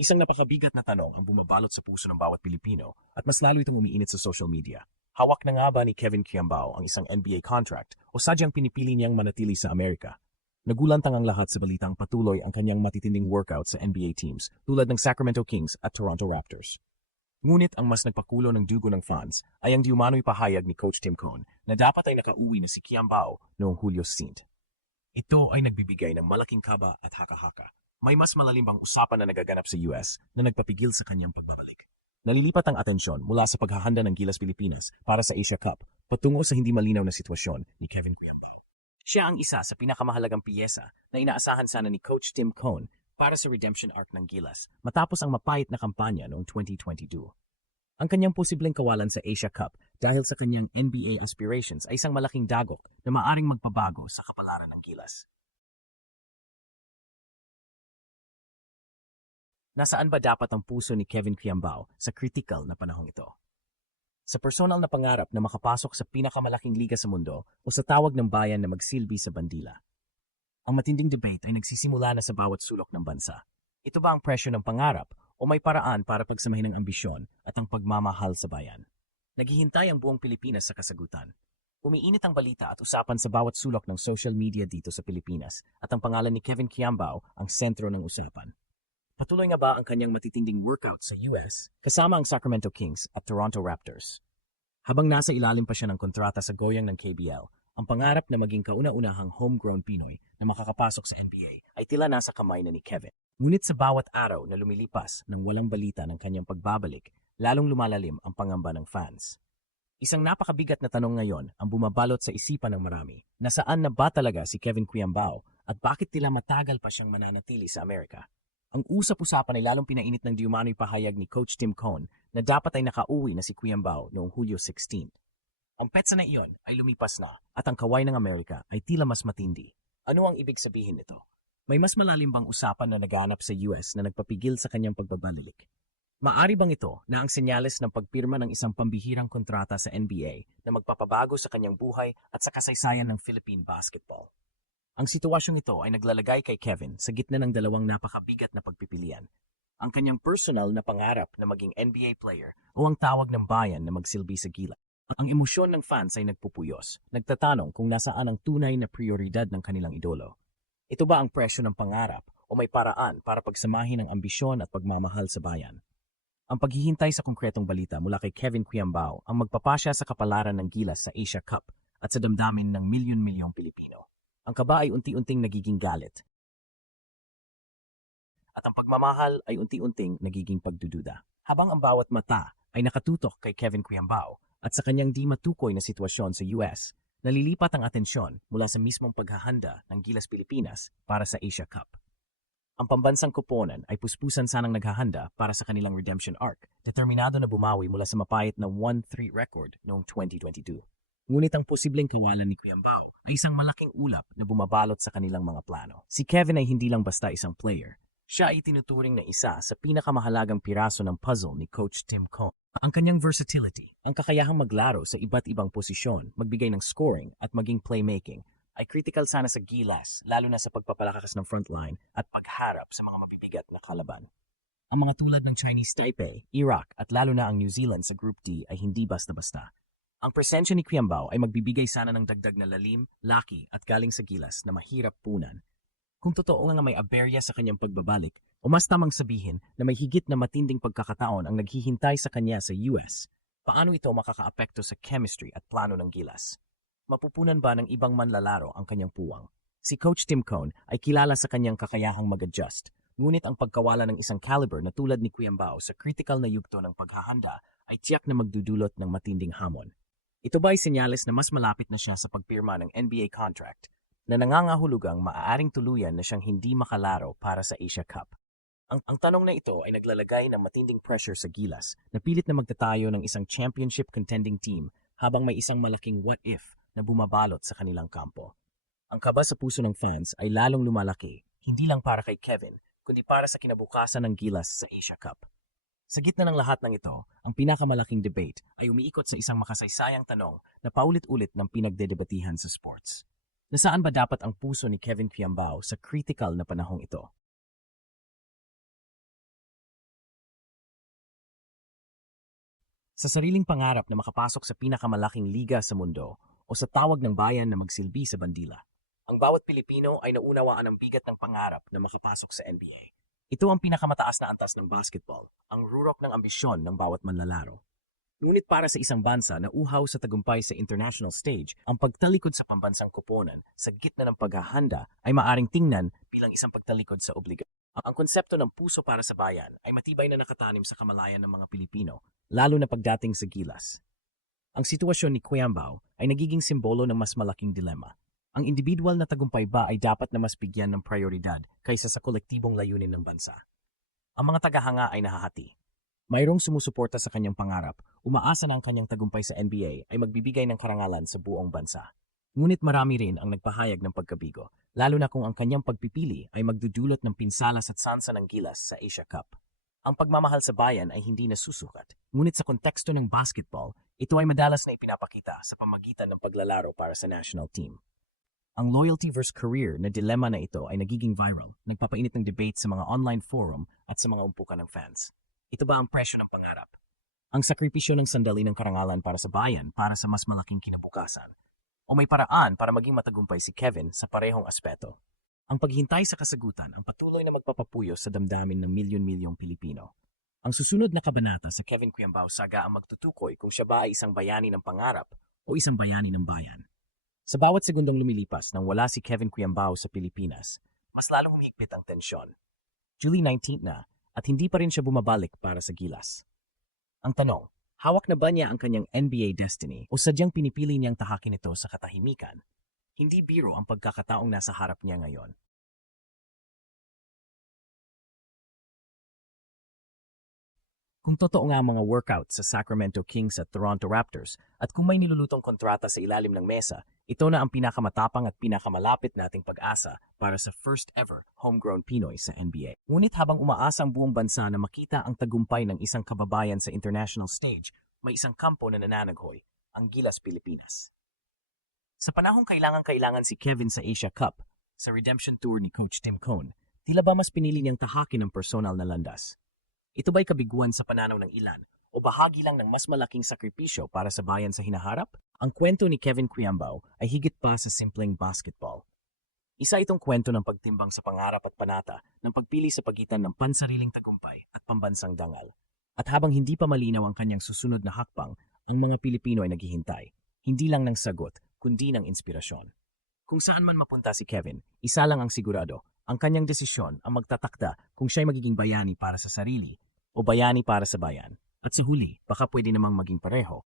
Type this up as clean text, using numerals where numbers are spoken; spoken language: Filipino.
Isang napakabigat na tanong ang bumabalot sa puso ng bawat Pilipino at mas lalo itong umiinit sa social media. Hawak na nga ba ni Kevin Quiambao ang isang NBA contract o sadyang pinipili niyang manatili sa Amerika? Nagulantang ang lahat sa balitang patuloy ang kanyang matitinding workout sa NBA teams tulad ng Sacramento Kings at Toronto Raptors. Ngunit ang mas nagpakulo ng dugo ng fans ay ang diumano'y pahayag ni Coach Tim Cone na dapat ay nakauwi na si Quiambao noong Hulyo 16. Ito ay nagbibigay ng malaking kaba at haka-haka. May mas malalim pang usapan na nagaganap sa US na nagpapigil sa kanyang pagbabalik. Nalilipat ang atensyon mula sa paghahanda ng Gilas Pilipinas para sa Asia Cup patungo sa hindi malinaw na sitwasyon ni Kevin Quiambao. Siya ang isa sa pinakamahalagang piyesa na inaasahan sana ni Coach Tim Cone para sa redemption arc ng Gilas matapos ang mapait na kampanya noong 2022. Ang kanyang posibleng kawalan sa Asia Cup dahil sa kanyang NBA aspirations ay isang malaking dagok na maaring magpabago sa kapalaran ng Gilas. Nasaan ba dapat ang puso ni Kevin Quiambao sa critical na panahong ito? Sa personal na pangarap na makapasok sa pinakamalaking liga sa mundo o sa tawag ng bayan na magsilbi sa bandila? Ang matinding debate ay nagsisimula na sa bawat sulok ng bansa. Ito ba ang presyo ng pangarap o may paraan para pagsamahin ang ambisyon at ang pagmamahal sa bayan? Naghihintay ang buong Pilipinas sa kasagutan. Umiinit ang balita at usapan sa bawat sulok ng social media dito sa Pilipinas at ang pangalan ni Kevin Quiambao ang sentro ng usapan. Patuloy nga ba ang kanyang matitinding workout sa US kasama ang Sacramento Kings at Toronto Raptors? Habang nasa ilalim pa siya ng kontrata sa goyang ng KBL, ang pangarap na maging kauna-unahang homegrown Pinoy na makakapasok sa NBA ay tila nasa kamay na ni Kevin. Ngunit sa bawat araw na lumilipas nang walang balita ng kanyang pagbabalik, lalong lumalalim ang pangamba ng fans. Isang napakabigat na tanong ngayon ang bumabalot sa isipan ng marami. Nasaan na ba talaga si Kevin Quiambao at bakit tila matagal pa siyang mananatili sa Amerika? Ang usap-usapan ay lalong pinainit ng diumano'y pahayag ni Coach Tim Cone na dapat ay nakauwi na si Quiambao noong Hulyo 16. Ang petsa na iyon ay lumipas na at ang kaway ng Amerika ay tila mas matindi. Ano ang ibig sabihin nito? May mas malalim bang usapan na naganap sa US na nagpapigil sa kanyang pagbabalik? Maari bang ito na ang senyales ng pagpirma ng isang pambihirang kontrata sa NBA na magpapabago sa kanyang buhay at sa kasaysayan ng Philippine basketball? Ang sitwasyong ito ay naglalagay kay Kevin sa gitna ng dalawang napakabigat na pagpipilian. Ang kanyang personal na pangarap na maging NBA player o ang tawag ng bayan na magsilbi sa gila. Ang emosyon ng fans ay nagpupuyos, nagtatanong kung nasaan ang tunay na prioridad ng kanilang idolo. Ito ba ang presyo ng pangarap o may paraan para pagsamahin ang ambisyon at pagmamahal sa bayan? Ang paghihintay sa konkretong balita mula kay Kevin Quiambao ang magpapasya sa kapalaran ng Gilas sa Asia Cup at sa damdamin ng milyon-milyong Pilipino. Ang kaba ay unti-unting nagiging galit at ang pagmamahal ay unti-unting nagiging pagdududa. Habang ang bawat mata ay nakatutok kay Kevin Quiambao at sa kanyang di matukoy na sitwasyon sa US, nalilipat ang atensyon mula sa mismong paghahanda ng Gilas Pilipinas para sa Asia Cup. Ang pambansang koponan ay puspusan sanang naghahanda para sa kanilang redemption arc, determinado na bumawi mula sa mapayat na 1-3 record noong 2022. Ngunit ang posibleng kawalan ni Quiambao ay isang malaking ulap na bumabalot sa kanilang mga plano. Si Kevin ay hindi lang basta isang player. Siya ay tinuturing na isa sa pinakamahalagang piraso ng puzzle ni Coach Tim Cone. Ang kanyang versatility, ang kakayahang maglaro sa iba't ibang posisyon, magbigay ng scoring at maging playmaking, ay critical sana sa Gilas, lalo na sa pagpapalakas ng frontline at pagharap sa mga mabibigat na kalaban. Ang mga tulad ng Chinese Taipei, Iraq at lalo na ang New Zealand sa Group D ay hindi basta-basta. Ang presensya ni Quiambao ay magbibigay sana ng dagdag na lalim, laki at galing sa Gilas na mahirap punan. Kung totoo nga may aberya sa kanyang pagbabalik, o mas tamang sabihin na may higit na matinding pagkakataon ang naghihintay sa kanya sa US, paano ito makakaapekto sa chemistry at plano ng Gilas? Mapupunan ba ng ibang manlalaro ang kanyang puwang? Si Coach Tim Cone ay kilala sa kanyang kakayahang mag-adjust, ngunit ang pagkawala ng isang caliber na tulad ni Quiambao sa critical na yugto ng paghahanda ay tiyak na magdudulot ng matinding hamon. Ito ba ay senyales na mas malapit na siya sa pagpirma ng NBA contract na nangangahulugang maaaring tuluyan na siyang hindi makalaro para sa Asia Cup? Ang tanong na ito ay naglalagay ng matinding pressure sa Gilas na pilit na magtatayo ng isang championship contending team habang may isang malaking what if na bumabalot sa kanilang kampo. Ang kaba sa puso ng fans ay lalong lumalaki, hindi lang para kay Kevin, kundi para sa kinabukasan ng Gilas sa Asia Cup. Sa gitna ng lahat ng ito, ang pinakamalaking debate ay umiikot sa isang makasaysayang tanong na paulit-ulit ng pinagdedebatihan sa sports. Nasaan ba dapat ang puso ni Kevin Quiambao sa critical na panahong ito? Sa sariling pangarap na makapasok sa pinakamalaking liga sa mundo o sa tawag ng bayan na magsilbi sa bandila. Ang bawat Pilipino ay naunawaan ang bigat ng pangarap na makapasok sa NBA. Ito ang pinakamataas na antas ng basketball, ang rurok ng ambisyon ng bawat manlalaro. Ngunit para sa isang bansa na uhaw sa tagumpay sa international stage, ang pagtalikod sa pambansang koponan sa gitna ng paghahanda ay maaring tingnan bilang isang pagtalikod sa obligasyon. Ang konsepto ng puso para sa bayan ay matibay na nakatanim sa kamalayan ng mga Pilipino, lalo na pagdating sa gilas. Ang sitwasyon ni Quiambao ay nagiging simbolo ng mas malaking dilema. Ang individual na tagumpay ba ay dapat na mas bigyan ng prioridad kaysa sa kolektibong layunin ng bansa? Ang mga tagahanga ay nahahati. Mayroong sumusuporta sa kanyang pangarap, umaasa na ang kanyang tagumpay sa NBA ay magbibigay ng karangalan sa buong bansa. Ngunit marami rin ang nagpahayag ng pagkabigo, lalo na kung ang kanyang pagpipili ay magdudulot ng pinsalas at sansa ng gilas sa Asia Cup. Ang pagmamahal sa bayan ay hindi nasusukat, ngunit sa konteksto ng basketball, ito ay madalas na ipinapakita sa pamagitan ng paglalaro para sa national team. Ang loyalty versus career na dilemma na ito ay nagiging viral, nagpapainit ng debate sa mga online forum at sa mga umpukan ng fans. Ito ba ang presyo ng pangarap? Ang sakripisyo ng sandali ng karangalan para sa bayan para sa mas malaking kinabukasan? O may paraan para maging matagumpay si Kevin sa parehong aspeto? Ang paghintay sa kasagutan ang patuloy na magpapapuyo sa damdamin ng milyon-milyong Pilipino. Ang susunod na kabanata sa Kevin Quiambao saga ang magtutukoy kung siya ba ay isang bayani ng pangarap o isang bayani ng bayan. Sa bawat segundong lumilipas nang wala si Kevin Quiambao sa Pilipinas, mas lalong humigpit ang tensyon. July 19 na at hindi pa rin siya bumabalik para sa gilas. Ang tanong, hawak na ba niya ang kanyang NBA destiny o sadyang pinipili niyang tahakin ito sa katahimikan? Hindi biro ang pagkakataong nasa harap niya ngayon. Kung totoo nga ang mga workout sa Sacramento Kings at Toronto Raptors at kung may nilulutong kontrata sa ilalim ng mesa, ito na ang pinakamatapang at pinakamalapit nating pag-asa para sa first ever homegrown Pinoy sa NBA. Ngunit habang umaasa ang buong bansa na makita ang tagumpay ng isang kababayan sa international stage, may isang kampo na nananaghoy, ang Gilas Pilipinas. Sa panahong kailangan si Kevin sa Asia Cup, sa redemption tour ni Coach Tim Cone, tila ba mas pinili niyang tahakin ang personal na landas? Ito ba'y kabiguan sa pananaw ng ilan o bahagi lang ng mas malaking sakripisyo para sa bayan sa hinaharap? Ang kwento ni Kevin Quiambao ay higit pa sa simpleng basketball. Isa itong kwento ng pagtimbang sa pangarap at panata ng pagpili sa pagitan ng pansariling tagumpay at pambansang dangal. At habang hindi pa malinaw ang kanyang susunod na hakbang, ang mga Pilipino ay naghihintay, hindi lang ng sagot, kundi ng inspirasyon. Kung saan man mapunta si Kevin, isa lang ang sigurado, ang kanyang desisyon ang magtatakda kung siya'y magiging bayani para sa sarili o bayani para sa bayan. At sa huli, baka pwede namang maging pareho